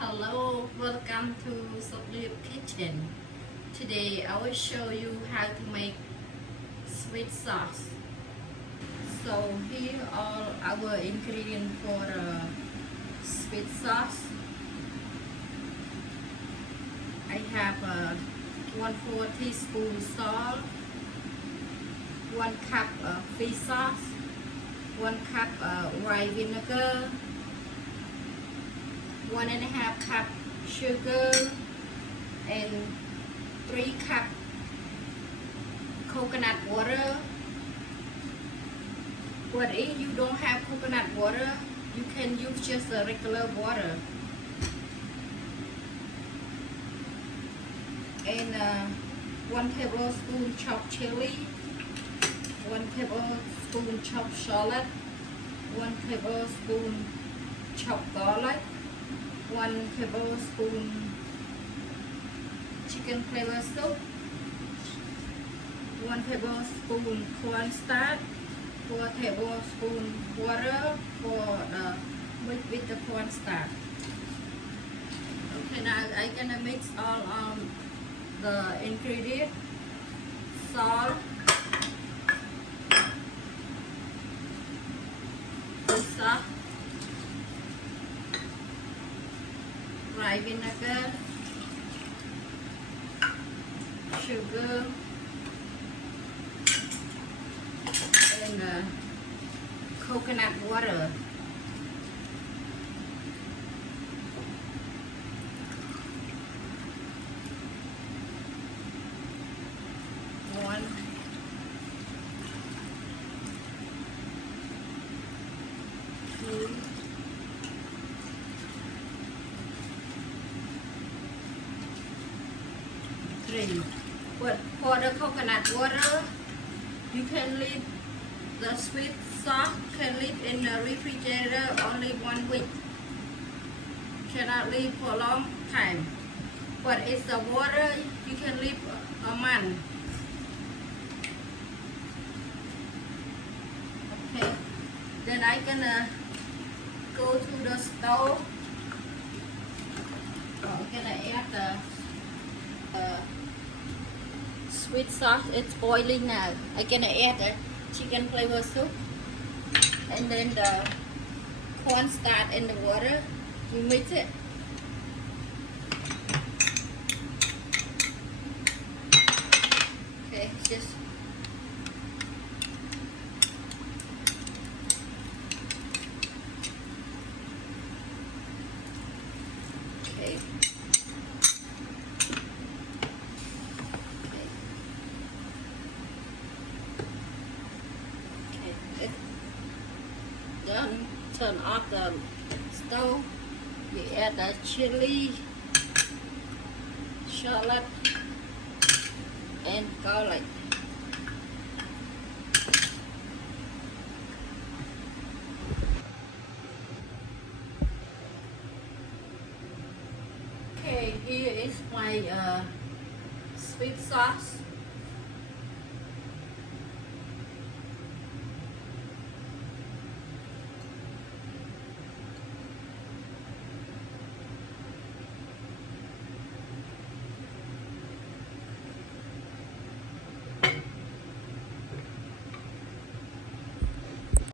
Hello, welcome to Sophie's Kitchen. Today I will show you how to make sweet sauce. So here are our ingredients for sweet sauce. I have 1/4 teaspoon salt, 1 cup fish sauce, 1 cup white vinegar, 1.5 cup sugar, and 3 cup coconut water. But if you don't have coconut water, you can use just a regular water. And 1 tablespoon chopped chili, 1 tablespoon chopped shallot, 1 tablespoon chopped garlic, 1 tablespoon chicken flavor soup, 1 tablespoon cornstarch, 4 tablespoon water for with the cornstarch. Okay, now I'm gonna mix all the ingredients: salt, salt, white vinegar, sugar, and coconut water. One, two, three. But for the coconut water, you can leave the sweet sauce can live in the refrigerator only 1 week. Cannot live for a long time. But it's the water you can live a month. Okay. Then I'm gonna go to the stove. I'm gonna add the sweet sauce. It's boiling now. I'm gonna add the chicken flavor soup, and then the cornstarch in the water. You mix it. Okay, just okay. Then turn off the stove. We add the chili, shallot, and garlic. Okay, here is my sweet sauce.